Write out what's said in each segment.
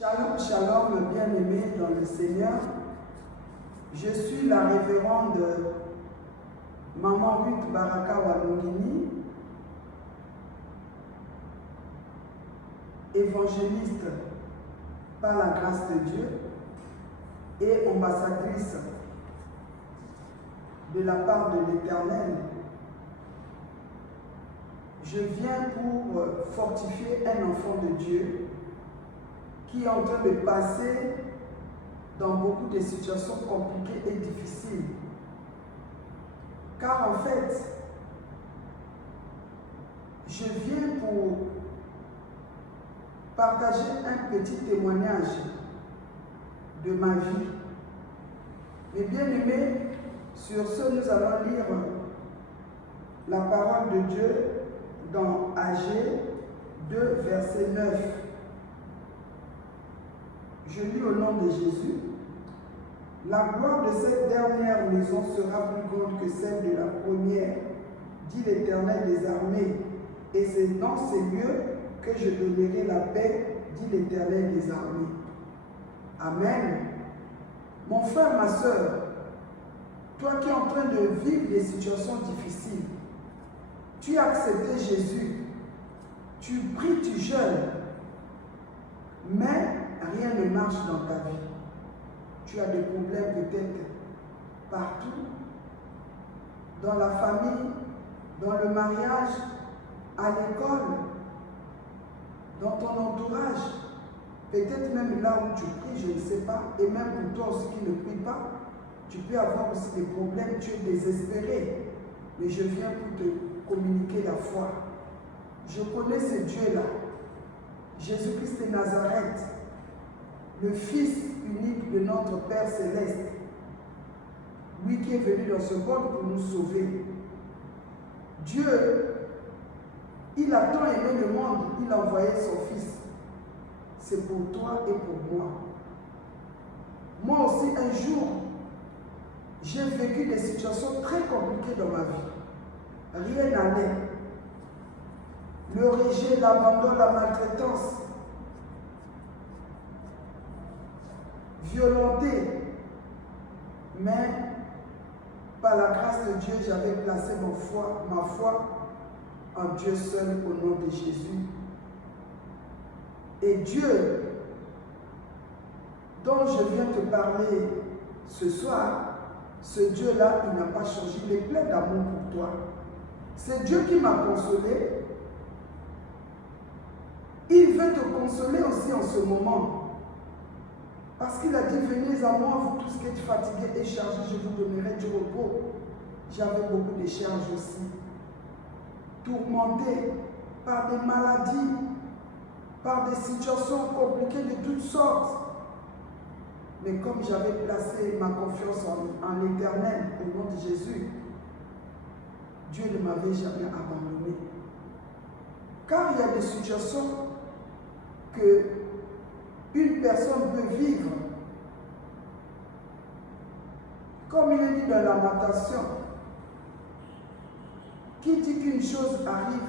Shalom, shalom, bien-aimés dans le Seigneur. Je suis la révérende Maman Ruth Baraka Walongini, évangéliste par la grâce de Dieu et ambassadrice de la part de l'Éternel. Je viens pour fortifier un enfant de Dieu qui est en train de passer dans beaucoup de situations compliquées et difficiles. Car en fait, je viens pour partager un petit témoignage de ma vie. Mes bien-aimés, sur ce, nous allons lire la parole de Dieu dans Agé 2, verset 9. Je lis au nom de Jésus. La gloire de cette dernière maison sera plus grande que celle de la première, dit l'Éternel des armées. Et c'est dans ces lieux que je donnerai la paix, dit l'Éternel des armées. Amen. Mon frère, ma soeur, toi qui es en train de vivre des situations difficiles, tu as accepté Jésus, tu pries, tu jeûnes, mais rien ne marche dans ta vie. Tu as des problèmes peut-être partout, dans la famille, dans le mariage, à l'école, dans ton entourage, peut-être même là où tu pries, je ne sais pas, et même pour toi aussi qui ne prie pas, tu peux avoir aussi des problèmes, tu es désespéré. Mais je viens pour te communiquer la foi. Je connais ce Dieu-là, Jésus-Christ de Nazareth, le Fils unique de notre Père Céleste, lui qui est venu dans ce monde pour nous sauver. Dieu, il a tant aimé le monde, il a envoyé son Fils. C'est pour toi et pour moi. Moi aussi, un jour, j'ai vécu des situations très compliquées dans ma vie. Rien n'allait. Le rejet, l'abandon, la maltraitance, violenté, mais par la grâce de Dieu, j'avais placé ma foi en Dieu seul au nom de Jésus. Et Dieu, dont je viens te parler ce soir, ce Dieu-là, il n'a pas changé, il est plein d'amour pour toi. C'est Dieu qui m'a consolé. Il veut te consoler aussi en ce moment. Parce qu'il a dit, venez à moi, vous tous qui êtes fatigués et chargés, je vous donnerai du repos. J'avais beaucoup de charges aussi. Tourmenté par des maladies, par des situations compliquées de toutes sortes. Mais comme j'avais placé ma confiance en l'Éternel, au nom de Jésus, Dieu ne m'avait jamais abandonné. Car il y a des situations que une personne peut vivre. Comme il est dit dans la Lamentation, qui dit qu'une chose arrive,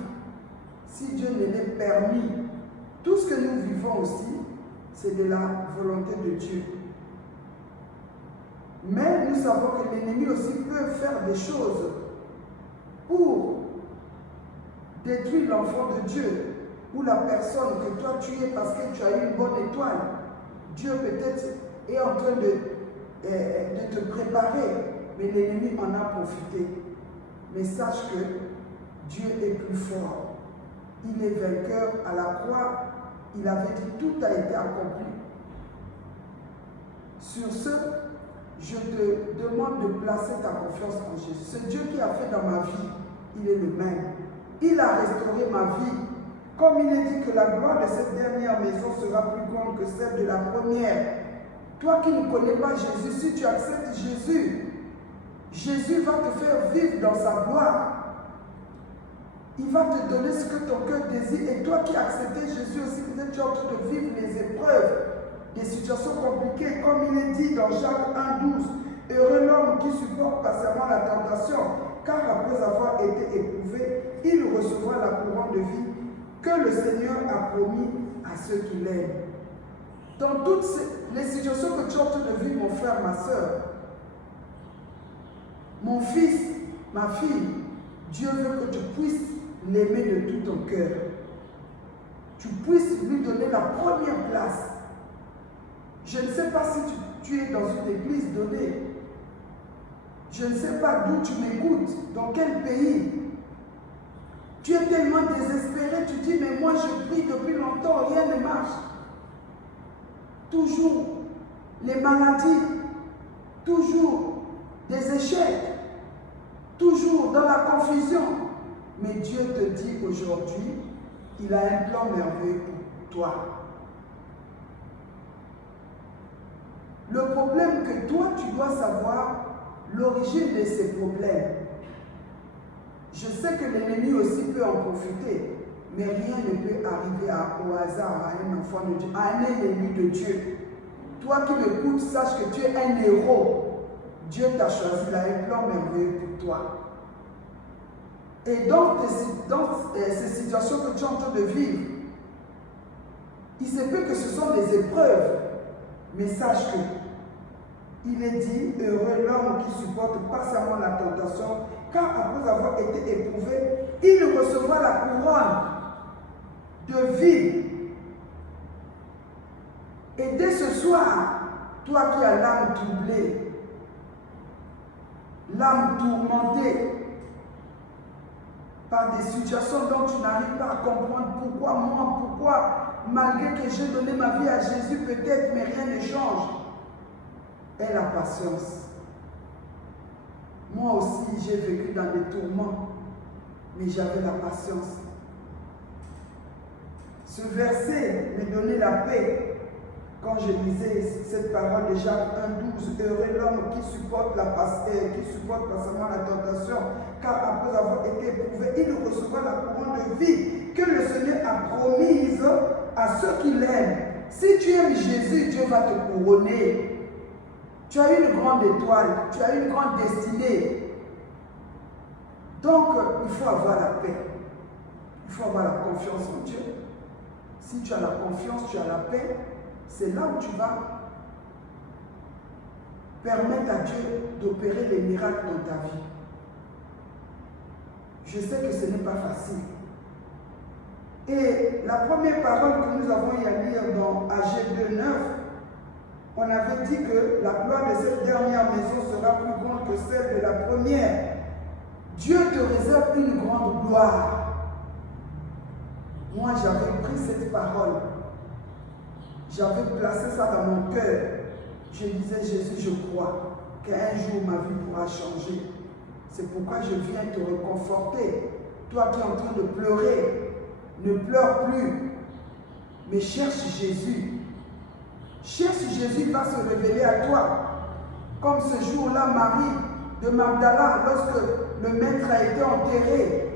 si Dieu ne l'ait permis, tout ce que nous vivons aussi, c'est de la volonté de Dieu. Mais nous savons que l'ennemi aussi peut faire des choses pour détruire l'enfant de Dieu ou la personne que toi tu es parce que tu as eu une bonne étoile. Dieu peut-être est en train de te préparer, mais l'ennemi en a profité. Mais sache que Dieu est plus fort. Il est vainqueur à la croix. Il avait dit tout a été accompli. Sur ce, je te demande de placer ta confiance en Jésus. Ce Dieu qui a fait dans ma vie, il est le même. Il a restauré ma vie. Comme il est dit que la gloire de cette dernière maison sera plus grande que celle de la première. Toi qui ne connais pas Jésus, si tu acceptes Jésus, Jésus va te faire vivre dans sa gloire. Il va te donner ce que ton cœur désire. Et toi qui as accepté Jésus aussi, peut-être tu es en train de vivre les épreuves, des situations compliquées, comme il est dit dans Jacques 1,12. Heureux l'homme qui supporte patiemment la tentation, car après avoir été éprouvé, il recevra la couronne de vie que le Seigneur a promis à ceux qui l'aiment. Dans toutes les situations que tu es en train de vivre, mon frère, ma soeur, mon fils, ma fille, Dieu veut que tu puisses l'aimer de tout ton cœur. Tu puisses lui donner la première place. Je ne sais pas si tu es dans une église donnée. Je ne sais pas d'où tu m'écoutes, dans quel pays. Tu es tellement désespéré, tu dis, mais moi je prie depuis longtemps, rien ne marche. Toujours les maladies, toujours des échecs, toujours dans la confusion. Mais Dieu te dit aujourd'hui, il a un plan merveilleux pour toi. Le problème que toi, tu dois savoir, l'origine de ces problèmes. Je sais que l'ennemi aussi peut en profiter, mais rien ne peut arriver au hasard à un enfant de Dieu, à un élu de Dieu. Toi qui m'écoutes, sache que tu es un héros. Dieu t'a choisi, il a un plan merveilleux pour toi. Et dans ces situations que tu es en train de vivre, il se peut que ce sont des épreuves, mais sache que il est dit, heureux l'homme qui supporte patiemment la tentation, car après avoir été éprouvé, il recevra la couronne de vie. Et dès ce soir, toi qui as l'âme troublée, l'âme tourmentée par des situations dont tu n'arrives pas à comprendre pourquoi moi, pourquoi, malgré que j'ai donné ma vie à Jésus, peut-être, mais rien ne change. Aie la patience. Moi aussi, j'ai vécu dans des tourments, mais j'avais la patience. Ce verset me donnait la paix quand je lisais cette parole de Jacques 1,12. Heureux l'homme qui supporte patiemment la tentation, car après avoir été éprouvé, il recevra la couronne de vie que le Seigneur a promise à ceux qui l'aiment. Si tu aimes Jésus, Dieu va te couronner. Tu as une grande étoile, tu as une grande destinée. Donc, il faut avoir la paix. Il faut avoir la confiance en Dieu. Si tu as la confiance, tu as la paix, c'est là où tu vas permettre à Dieu d'opérer les miracles dans ta vie. Je sais que ce n'est pas facile. Et la première parole que nous avons eu à lire dans AG 2,9, on avait dit que la gloire de cette dernière maison sera plus grande que celle de la première. Dieu te réserve une grande gloire. Moi, j'avais pris cette parole. J'avais placé ça dans mon cœur. Je disais, Jésus, je crois qu'un jour ma vie pourra changer. C'est pourquoi je viens te réconforter. Toi qui es en train de pleurer, ne pleure plus, mais cherche Jésus. Cherche Jésus, il va se révéler à toi. Comme ce jour-là, Marie de Magdala, lorsque le maître a été enterré,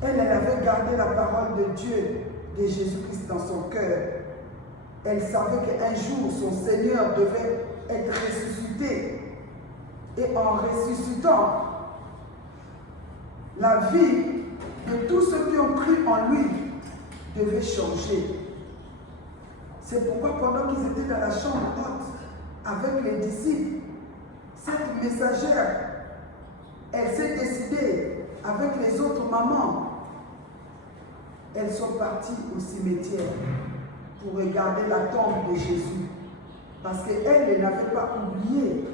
elle avait gardé la parole de Dieu, de Jésus-Christ dans son cœur. Elle savait qu'un jour, son Seigneur devait être ressuscité. Et en ressuscitant, la vie de tous ceux qui ont cru en lui devait changer. C'est pourquoi pendant qu'ils étaient dans la chambre haute avec les disciples, cette messagère, elle s'est décidée avec les autres mamans. Elles sont parties au cimetière pour regarder la tombe de Jésus. Parce qu'elles n'avaient pas oublié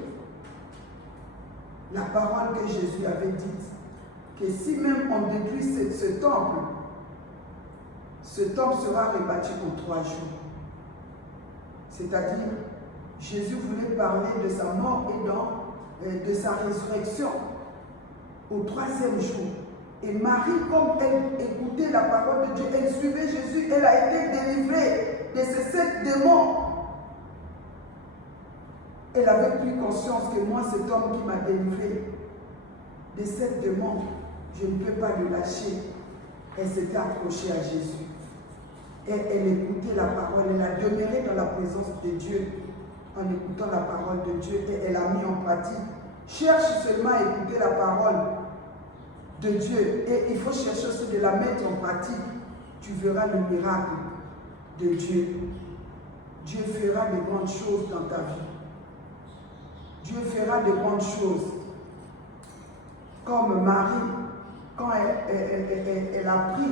la parole que Jésus avait dite. Que si même on détruit ce temple sera rebâti en 3 jours. C'est-à-dire, Jésus voulait parler de sa mort et de sa résurrection au 3e jour. Et Marie, comme elle écoutait la parole de Dieu, elle suivait Jésus, elle a été délivrée de ces 7 démons. Elle avait pris conscience que moi, cet homme qui m'a délivré de 7 démons, je ne peux pas le lâcher. Elle s'était accrochée à Jésus. Et elle écoutait la parole, elle a demeuré dans la présence de Dieu en écoutant la parole de Dieu et elle a mis en pratique. Cherche seulement à écouter la parole de Dieu et il faut chercher aussi de la mettre en pratique. Tu verras le miracle de Dieu. Dieu fera de grandes choses dans ta vie. Dieu fera de grandes choses. Comme Marie, quand elle a appris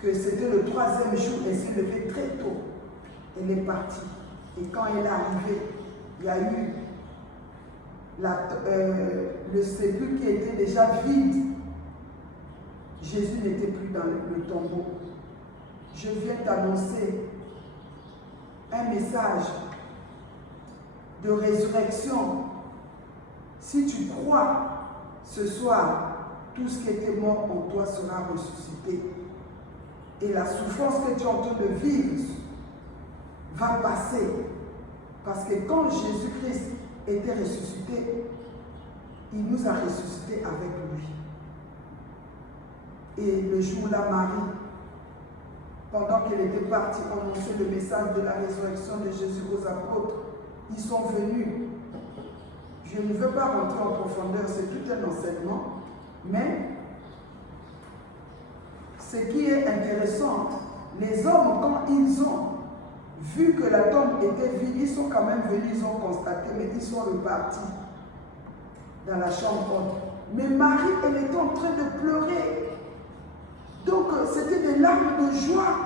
que c'était le 3e jour, elle s'est levée très tôt. Elle est partie. Et quand elle est arrivée, il y a eu le sépulcre qui était déjà vide. Jésus n'était plus dans le tombeau. Je viens t'annoncer un message de résurrection. Si tu crois, ce soir, tout ce qui était mort en toi sera ressuscité. Et la souffrance que tu es en train de vivre va passer. Parce que quand Jésus-Christ était ressuscité, il nous a ressuscités avec lui. Et le jour-là, Marie, pendant qu'elle était partie annoncer le message de la résurrection de Jésus aux apôtres, ils sont venus. Je ne veux pas rentrer en profondeur, c'est tout un enseignement, mais ce qui est intéressant, les hommes, quand ils ont vu que la tombe était vide, ils sont quand même venus, ils ont constaté, mais ils sont repartis dans la chambre haute. Mais Marie, elle était en train de pleurer. Donc, c'était des larmes de joie,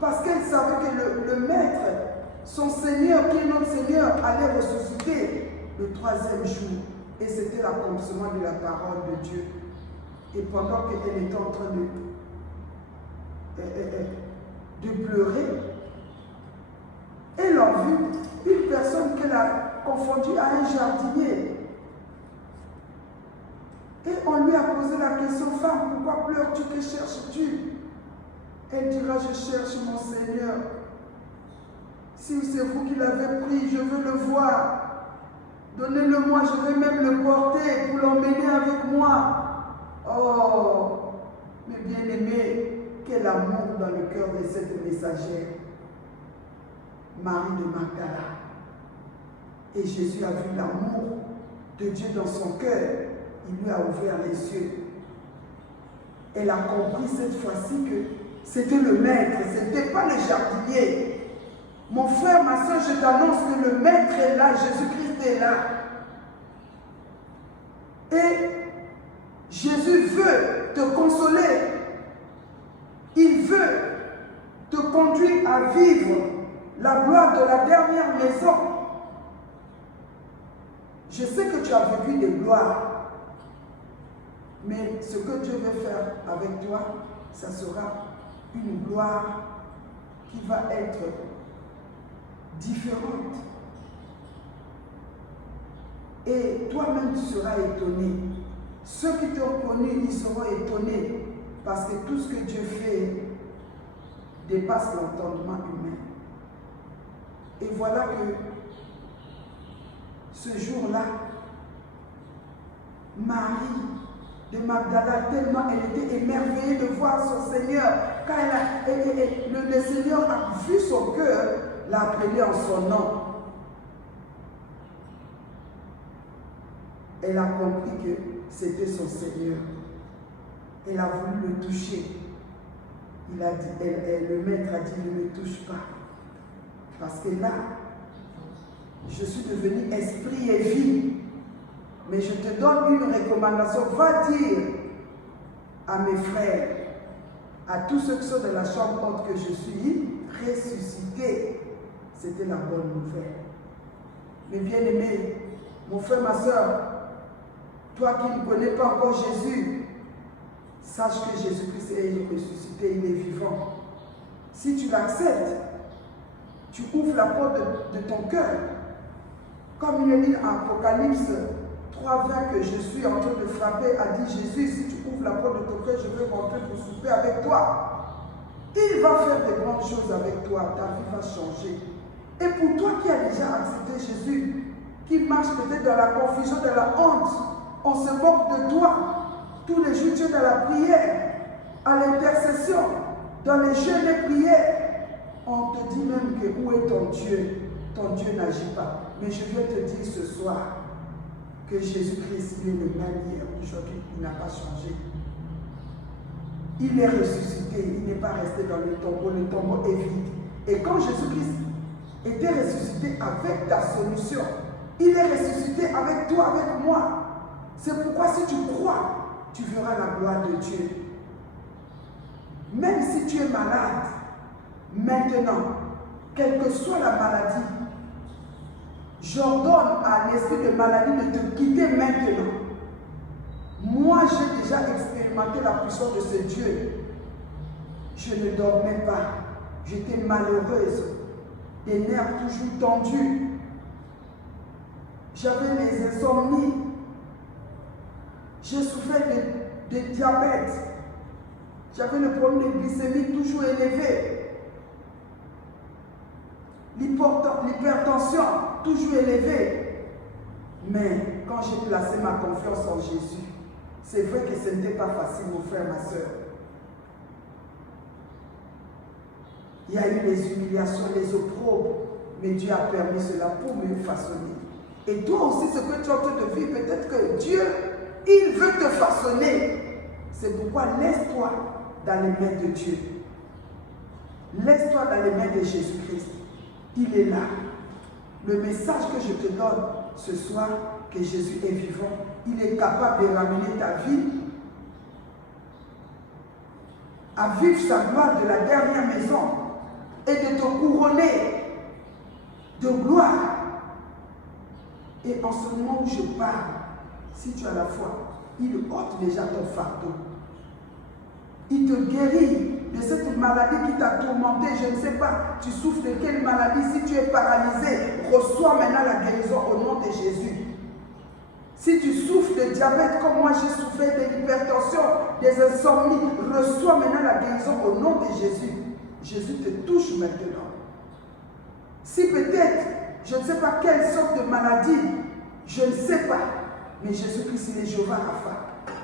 parce qu'elle savait que le Maître, son Seigneur, qui est notre Seigneur, allait ressusciter le 3e jour. Et c'était l'accomplissement de la parole de Dieu. Et pendant qu'elle était en train de pleurer, elle a vu une personne qu'elle a confondue à un jardinier. Et on lui a posé la question, femme, pourquoi pleures-tu, que cherches-tu? Elle dira, je cherche mon Seigneur. Si c'est vous qui l'avez pris, je veux le voir. Donnez-le-moi, je vais même le porter pour l'emmener avec moi. Oh, mes bien-aimés, quel amour dans le cœur de cette messagère, Marie de Magdala. Et Jésus a vu l'amour de Dieu dans son cœur. Il lui a ouvert les yeux. Elle a compris cette fois-ci que c'était le Maître, ce n'était pas le jardinier. Mon frère, ma soeur, je t'annonce que le Maître est là, Jésus-Christ est là. Et Jésus veut te consoler. Il veut te conduire à vivre la gloire de la dernière maison. Je sais que tu as vécu des gloires, mais ce que Dieu veut faire avec toi, ça sera une gloire qui va être différente. Et toi-même, tu seras étonné. Ceux qui t'ont connu, ils seront étonnés parce que tout ce que Dieu fait dépasse l'entendement humain. Et voilà que ce jour-là, Marie de Magdala, tellement elle était émerveillée de voir son Seigneur, quand le Seigneur a vu son cœur, l'a appelé en son nom. Elle a compris que c'était son Seigneur. Elle a voulu le toucher. Il a dit, le Maître a dit, ne me touche pas. Parce que là, je suis devenu esprit et vie. Mais je te donne une recommandation. Va dire à mes frères, à tous ceux qui sont dans la chambre haute, que je suis ressuscité. C'était la bonne nouvelle. Mais bien aimé, mon frère, ma soeur, toi qui ne connais pas encore Jésus, sache que Jésus-Christ est ressuscité, il est vivant. Si tu l'acceptes, tu ouvres la porte de ton cœur. Comme il est dit en Apocalypse 3:20 que je suis en train de frapper, a dit Jésus, si tu ouvres la porte de ton cœur, je vais rentrer pour souper avec toi. Il va faire de grandes choses avec toi, ta vie va changer. Et pour toi qui as déjà accepté Jésus, qui marche peut-être dans la confusion, dans la honte, on se moque de toi. Tous les jours, tu es dans la prière, à l'intercession, dans les jeûnes et prières. On te dit même que où est ton Dieu? Ton Dieu n'agit pas. Mais je vais te dire ce soir que Jésus-Christ, il est le même hier, aujourd'hui, il n'a pas changé. Il est ressuscité, il n'est pas resté dans le tombeau est vide. Et quand Jésus-Christ était ressuscité avec ta solution. Il est ressuscité avec toi, avec moi. C'est pourquoi si tu crois, tu verras la gloire de Dieu. Même si tu es malade, maintenant, quelle que soit la maladie, j'ordonne à l'esprit de maladie de te quitter maintenant. Moi, j'ai déjà expérimenté la puissance de ce Dieu. Je ne dormais pas. J'étais malheureuse. Des nerfs toujours tendus. J'avais les insomnies. J'ai souffert de diabète. J'avais le problème de glycémie toujours élevé. L'hypertension toujours élevée. Mais quand j'ai placé ma confiance en Jésus, c'est vrai que ce n'était pas facile, mon frère, ma soeur. Il y a eu les humiliations, les opprobres, mais Dieu a permis cela pour me façonner. Et toi aussi, ce que tu es en train de vivre, peut-être que Dieu, il veut te façonner. C'est pourquoi laisse-toi dans les mains de Dieu. Laisse-toi dans les mains de Jésus-Christ. Il est là. Le message que je te donne ce soir, que Jésus est vivant, il est capable de ramener ta vie à vivre sa gloire de la dernière maison et de te couronner de gloire. Et en ce moment où je parle, si tu as la foi, il ôte déjà ton fardeau. Il te guérit de cette maladie qui t'a tourmenté. Je ne sais pas, tu souffres de quelle maladie. Si tu es paralysé, reçois maintenant la guérison au nom de Jésus. Si tu souffres de diabète comme moi j'ai souffert de l'hypertension, des insomnies, reçois maintenant la guérison au nom de Jésus. Jésus te touche maintenant. Si peut-être, je ne sais pas quelle sorte de maladie, je ne sais pas, mais Jésus-Christ, il est Jéhovah Rapha.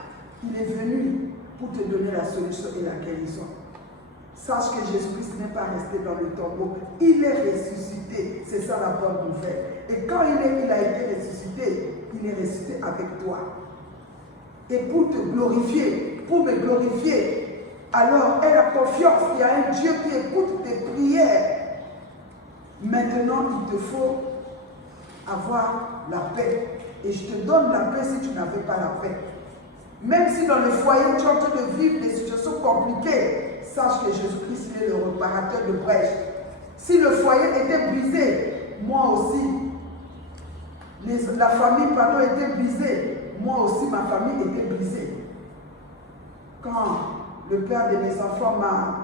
Il est venu pour te donner la solution et la guérison. Sache que Jésus-Christ n'est pas resté dans le tombeau. Il est ressuscité. C'est ça la bonne nouvelle. Et quand il a été ressuscité, il est ressuscité avec toi. Et pour te glorifier, pour me glorifier, alors aie la confiance. Il y a un Dieu qui écoute tes prières. Maintenant, il te faut avoir la paix. Et je te donne la paix si tu n'avais pas la paix. Même si dans le foyer, tu es en train de vivre des situations compliquées, sache que Jésus-Christ est le réparateur de brèches. Si le foyer était brisé, moi aussi, la famille, était brisée, moi aussi, ma famille était brisée. Quand le père de mes enfants m'a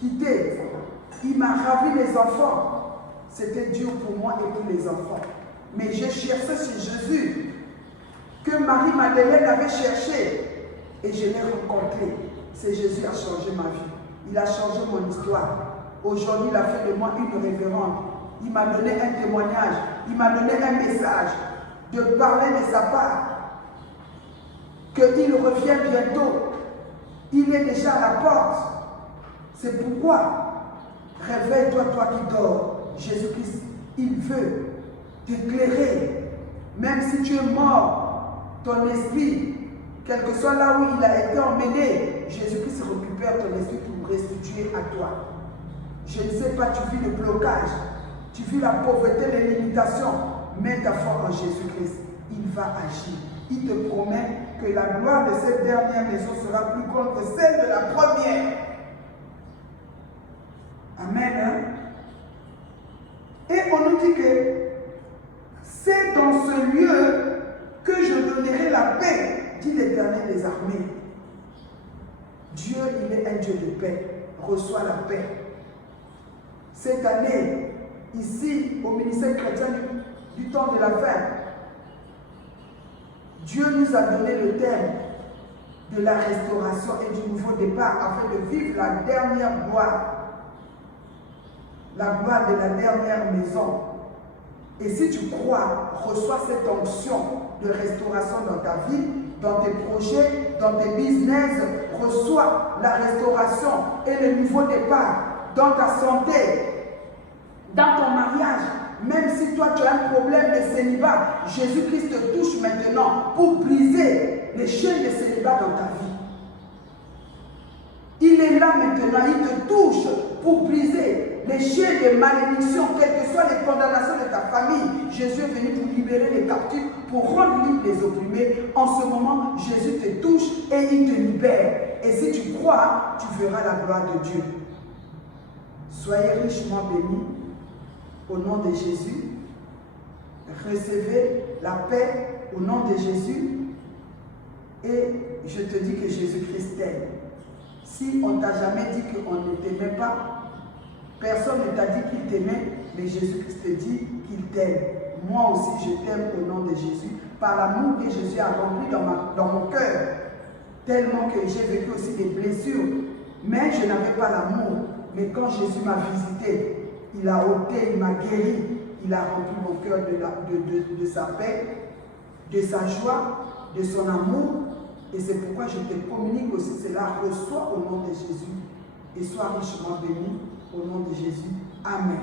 quitté, il m'a ravi les enfants. C'était dur pour moi et pour les enfants. Mais j'ai cherché sur Jésus, que Marie-Madeleine avait cherché, et je l'ai rencontré. C'est Jésus qui a changé ma vie. Il a changé mon histoire. Aujourd'hui, il a fait de moi une révérende. Il m'a donné un témoignage. Il m'a donné un message de parler de sa part. Qu'il revient bientôt. Il est déjà à la porte. C'est pourquoi, réveille-toi, toi qui dors. Jésus-Christ, il veut t'éclairer. Même si tu es mort, ton esprit, quel que soit là où il a été emmené, Jésus-Christ récupère ton esprit pour restituer à toi. Je ne sais pas, tu vis le blocage, tu vis la pauvreté, les limitations. Mets ta foi en Jésus-Christ, il va agir. Il te promet que la gloire de cette dernière maison sera plus grande que celle de la première. Amen. Hein? Et on nous dit que c'est dans ce lieu que je donnerai la paix, dit l'Éternel des armées. Dieu, il est un Dieu de paix. Reçois la paix. Cette année, ici, au ministère chrétien du temps de la fin, Dieu nous a donné le thème de la restauration et du nouveau départ afin de vivre la dernière gloire. La gloire de la dernière maison. Et si tu crois, reçois cette onction de restauration dans ta vie, dans tes projets, dans tes business, reçois la restauration et le nouveau départ dans ta santé, dans ton mariage. Même si toi tu as un problème de célibat, Jésus-Christ te touche maintenant pour briser les chaînes de célibat dans ta vie. Il est là maintenant, il te touche pour briser des chaînes, des malédictions, quelles que soient les condamnations de ta famille. Jésus est venu pour libérer les captifs, pour rendre libres les opprimés. En ce moment, Jésus te touche et il te libère. Et si tu crois, tu verras la gloire de Dieu. Soyez richement bénis au nom de Jésus. Recevez la paix au nom de Jésus. Et je te dis que Jésus-Christ t'aime. Si on ne t'a jamais dit qu'on ne t'aimait pas, personne ne t'a dit qu'il t'aimait, mais Jésus-Christ te dit qu'il t'aime. Moi aussi, je t'aime au nom de Jésus, par l'amour que Jésus a rempli dans mon cœur. Tellement que j'ai vécu aussi des blessures, mais je n'avais pas l'amour. Mais quand Jésus m'a visité, il a ôté, il m'a guéri, il a rempli mon cœur de sa paix, de sa joie, de son amour. Et c'est pourquoi je te communique aussi cela. Reçois au nom de Jésus et sois richement béni au nom de Jésus. Amen.